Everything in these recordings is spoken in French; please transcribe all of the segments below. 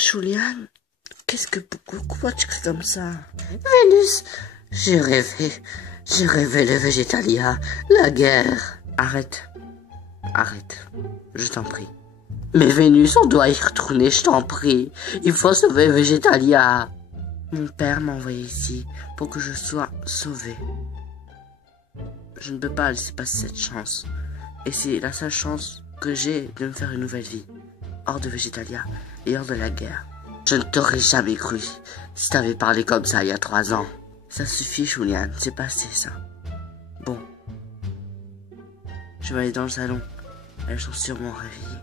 Julian, pourquoi tu cries comme ça? Vénus, j'ai rêvé le Végétalia, la guerre. Arrête, je t'en prie. Mais Vénus, on doit y retourner, je t'en prie. Il faut sauver Végétalia. Mon père m'a envoyé ici pour que je sois sauvé. Je ne peux pas laisser passer cette chance. Et c'est la seule chance que j'ai de me faire une nouvelle vie. Hors de Végétalia et hors de la guerre. Je ne t'aurais jamais cru si t'avais parlé comme ça il y a 3 ans. Ça suffit, Julian, c'est passé ça. Bon. Je vais aller dans le salon. Elles sont sûrement réveillées.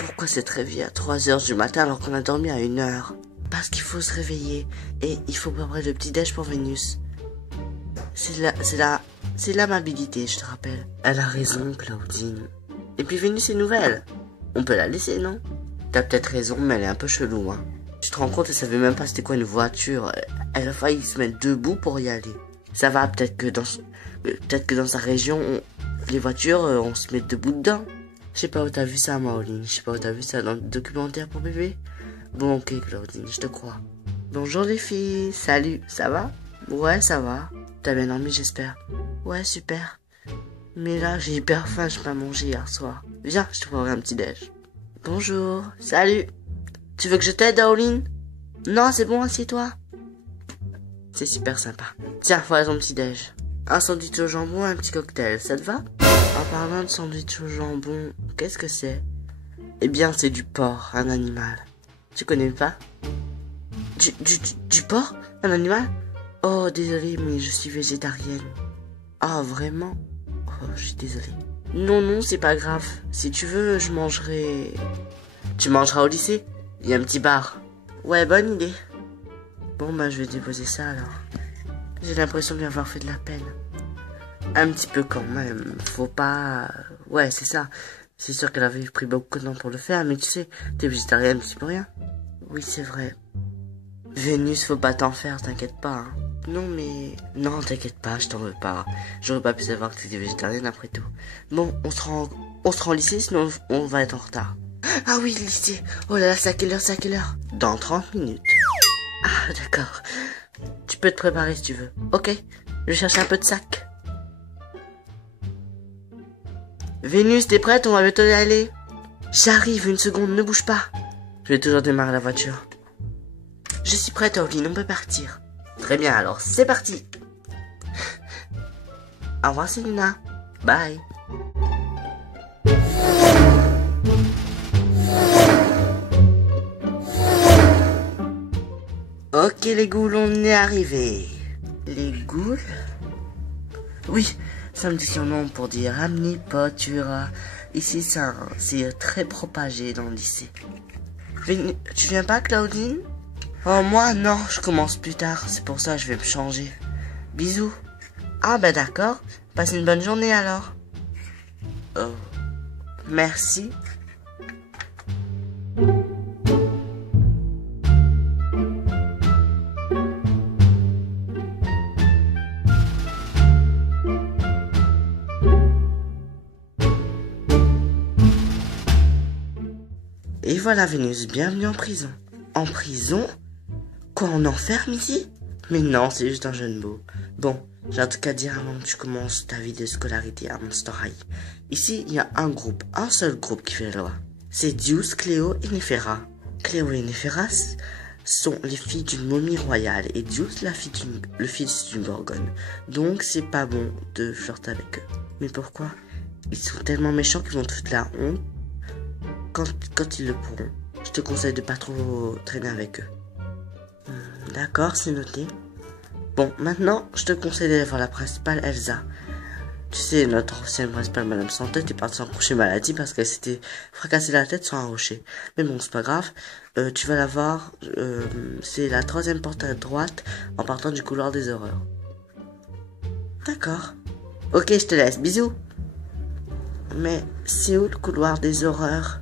Pourquoi s'être réveillé à 3 heures du matin alors qu'on a dormi à 1 heure? Parce qu'il faut se réveiller et il faut préparer le petit-déj pour Vénus. C'est l'amabilité, je te rappelle. Elle a raison, Claudine. Et puis Vénus est nouvelle. On peut la laisser, non? T'as peut-être raison, mais elle est un peu chelou, hein. Tu te rends compte, elle savait même pas c'était quoi une voiture. Elle a failli se mettre debout pour y aller. Ça va, peut-être que dans sa région, les voitures, on se met debout dedans. Je sais pas où t'as vu ça, Maureen. Je sais pas où t'as vu ça dans le documentaire pour bébé. Bon, ok, Claudine, je te crois. Bonjour les filles, salut, ça va? Ouais, ça va. T'as bien dormi, j'espère. Ouais, super. Mais là, j'ai hyper faim, j'ai pas mangé hier soir. Viens, je te ferai un petit déj. Bonjour, salut. Tu veux que je t'aide, Aoline? Non, c'est bon, assieds-toi. C'est super sympa. Tiens, voilà ton petit déj. Un sandwich au jambon, un petit cocktail, ça te va? En parlant de sandwich au jambon, qu'est-ce que c'est? Eh bien, c'est du porc, un animal. Tu connais pas? Du porc? Un animal? Oh, désolé, mais je suis végétarienne. Ah, vraiment? Oh, je suis désolée. Non, c'est pas grave. Si tu veux, je mangerai... Tu mangeras au lycée? Il y a un petit bar. Ouais, bonne idée. Bon, bah, je vais déposer ça, alors. J'ai l'impression de lui avoir fait de la peine. Un petit peu quand même. Faut pas... Ouais, c'est ça. C'est sûr qu'elle avait pris beaucoup de temps pour le faire, mais tu sais, t'es végétarienne, c'est pour rien. Oui, c'est vrai. Vénus, faut pas t'en faire, t'inquiète pas, hein. Non, mais... Non, t'inquiète pas, je t'en veux pas. J'aurais pas pu savoir que t'étais végétarienne après tout. Bon, on se rend au lycée, sinon on va être en retard. Ah oui, le lycée. Oh là là, c'est à quelle heure? Dans 30 minutes. Ah, d'accord. Tu peux te préparer si tu veux. Ok, je cherche un peu de sac. Vénus, t'es prête? On va bientôt y aller. J'arrive, 1 seconde, ne bouge pas. Je vais toujours démarrer la voiture. Je suis prête, Aoline, on peut partir. Très bien, alors c'est parti. Au revoir, Célina. Bye. Ok, les ghouls, on est arrivés. Les ghouls? Oui, ça me dit son nom pour dire Amnipotura. Ici, c'est très propagé dans le lycée. Tu viens pas, Claudine? Oh, moi, non, je commence plus tard. C'est pour ça que je vais me changer. Bisous. Ah, ben d'accord. Passe une bonne journée, alors. Oh. Merci. Et voilà, Vénus, bienvenue en prison. En prison? Quoi, on enferme ici? Mais non, c'est juste un jeu de mots. Bon, j'ai un truc à dire avant que tu commences ta vie de scolarité à Monster High. Ici, il y a un seul groupe qui fait la loi. C'est Deuce, Cléo et Néphera. Cléo et Néphera sont les filles d'une momie royale et Deuce le fils d'une gorgone. Donc, c'est pas bon de flirter avec eux. Mais pourquoi? Ils sont tellement méchants qu'ils vont te foutre la honte quand ils le pourront. Je te conseille de pas trop traîner avec eux. D'accord, c'est noté. Bon, maintenant, je te conseille d'aller voir la principale Elsa. Tu sais, notre ancienne principale, Madame Santé, est partie en congé maladie parce qu'elle s'était fracassée la tête sur un rocher. Mais bon, c'est pas grave. Tu vas la voir. C'est la 3e porte à droite en partant du couloir des horreurs. D'accord. Ok, je te laisse. Bisous. Mais c'est où le couloir des horreurs?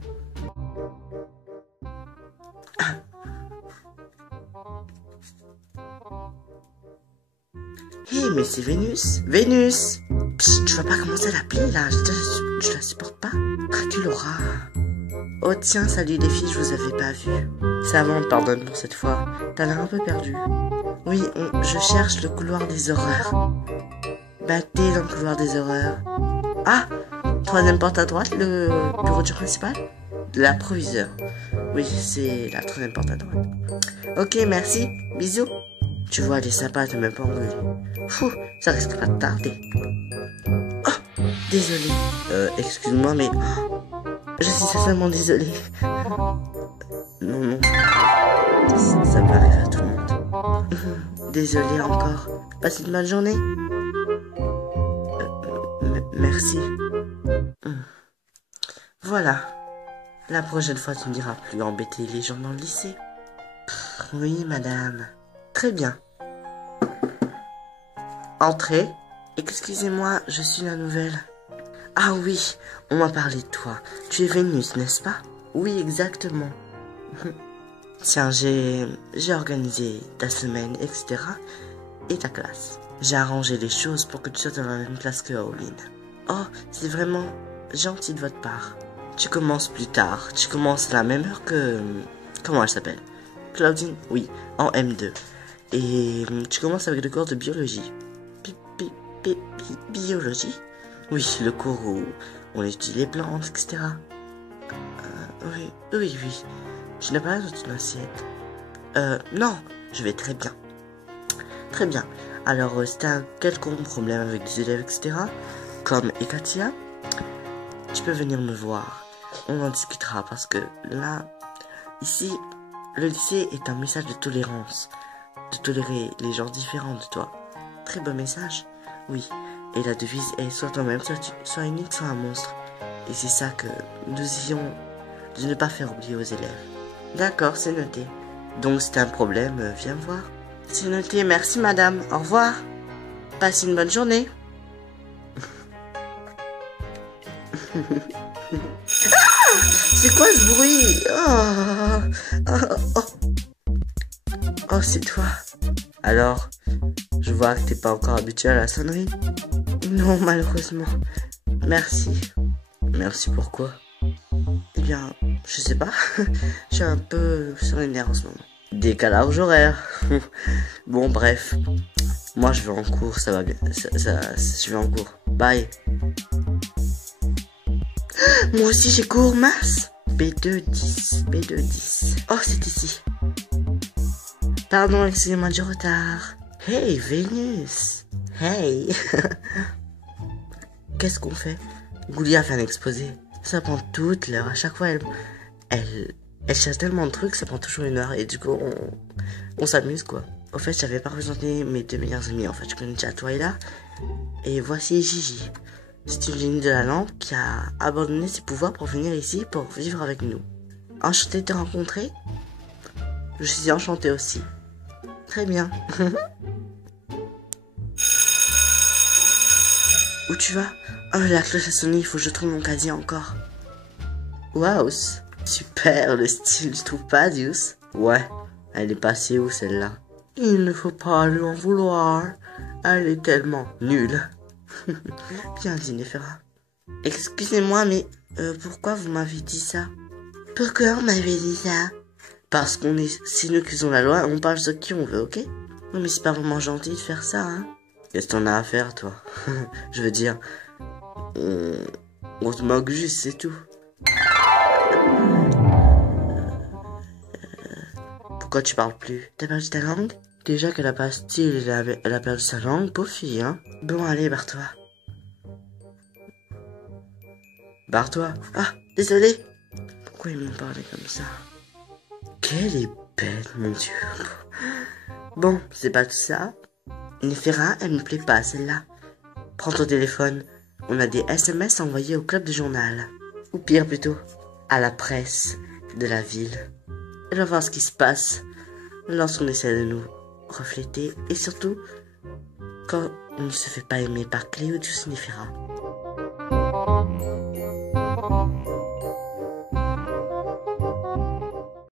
Hé, mais c'est Vénus. Vénus! Psst, tu vas pas commencer à l'appeler là. Tu la supportes pas? Ah, quelle horreur. Oh tiens, salut les filles, je vous avais pas vu. Ça va, on te pardonne pour cette fois. T'as l'air un peu perdu. Oui, je cherche le couloir des horreurs. Bah t'es dans le couloir des horreurs. Ah, troisième porte à droite, le bureau du principal? L'approviseur. Oui, c'est la troisième porte à droite. Ok, merci. Bisous. Tu vois, elle est sympa, elle t'a même pas engueulé. Fou, ça risque pas de tarder. Oh, désolé. Excuse-moi, mais... je suis sincèrement désolé. Non. Ça peut arriver à tout le monde. Désolé encore. Passe une bonne journée. Merci. Voilà. La prochaine fois, tu n'iras plus embêter les gens dans le lycée. Oui, madame. Très bien. Entrez. Excusez-moi, je suis la nouvelle. Ah oui, on m'a parlé de toi. Tu es Vénus, n'est-ce pas? Oui, exactement. Tiens, j'ai organisé ta semaine, etc. et ta classe. J'ai arrangé les choses pour que tu sois dans la même classe que Howlin. Oh, c'est vraiment gentil de votre part. Tu commences plus tard. Tu commences à la même heure que... Comment elle s'appelle? Claudine? Oui, en M2. Et tu commences avec le cours de biologie. Biologie? Oui, le cours où on étudie les plantes, etc. Oui. Tu n'as pas dans une assiette? Non, je vais très bien. Très bien. Alors, si t'as un quelconque problème avec des élèves, etc., comme Ekatia, tu peux venir me voir. On en discutera parce que là, ici, le lycée est un message de tolérance. De tolérer les gens différents de toi. Très beau message. Oui. Et la devise est soit toi-même, soit unique, soit un monstre. Et c'est ça que nous essayons de ne pas faire oublier aux élèves. D'accord, c'est noté. Donc si t'as un problème, viens me voir. C'est noté, merci madame. Au revoir. Passe une bonne journée. C'est quoi ce bruit? Oh, c'est toi. Alors, je vois que t'es pas encore habitué à la sonnerie. Non, malheureusement. Merci. Merci pourquoi? Eh bien, je sais pas. Je suis un peu sur les nerfs en ce moment. Décalage horaire. Bon, bref. Moi, je vais en cours, ça va bien. Je vais en cours. Bye. Moi aussi, j'ai cours, mince. B2-10. Oh, c'est ici. Pardon, excusez-moi du retard. Hey, Vénus. Hey. Qu'est-ce qu'on fait? Goulia fait un exposé. Ça prend toute l'heure. À chaque fois, elle cherche tellement de trucs, ça prend toujours une heure. Et du coup, on s'amuse, quoi. Au fait, j'avais pas présenté mes deux meilleurs amis. En fait, je connais déjà Twyla. Et voici Gigi. C'est une génie de la lampe qui a abandonné ses pouvoirs pour venir ici pour vivre avec nous. Enchantée de te rencontrer. Je suis enchantée aussi. Très bien. Où tu vas? Oh, la cloche a sonné, il faut que je trouve mon casier encore. Waouh, super le style, tu trouves pas, Dius? Ouais, elle est passée où celle-là? Il ne faut pas lui en vouloir. Elle est tellement nulle. Bien dit, Néphera. Excusez-moi, mais pourquoi vous m'avez dit ça? Pourquoi on m'avait dit ça? Parce c'est nous qui faisons la loi, on parle de qui on veut, ok? Non mais c'est pas vraiment gentil de faire ça, hein? Qu'est-ce que t'en as à faire, toi? Je veux dire, on te moque juste, c'est tout. Pourquoi tu parles plus? T'as perdu ta langue? Déjà qu'elle a pas style, elle a perdu sa langue, pauvre fille, hein? Bon, allez, barre-toi. Barre-toi. Ah, désolé. Pourquoi ils m'ont parlé comme ça? Quelle est bête, mon Dieu. Bon, c'est pas tout ça. Néphera, elle me plaît pas, celle-là. Prends ton téléphone. On a des SMS envoyés au club de journal. Ou pire plutôt, à la presse de la ville. Elle va voir ce qui se passe lorsqu'on essaie de nous refléter. Et surtout, quand on ne se fait pas aimer par Cléodius Néphera.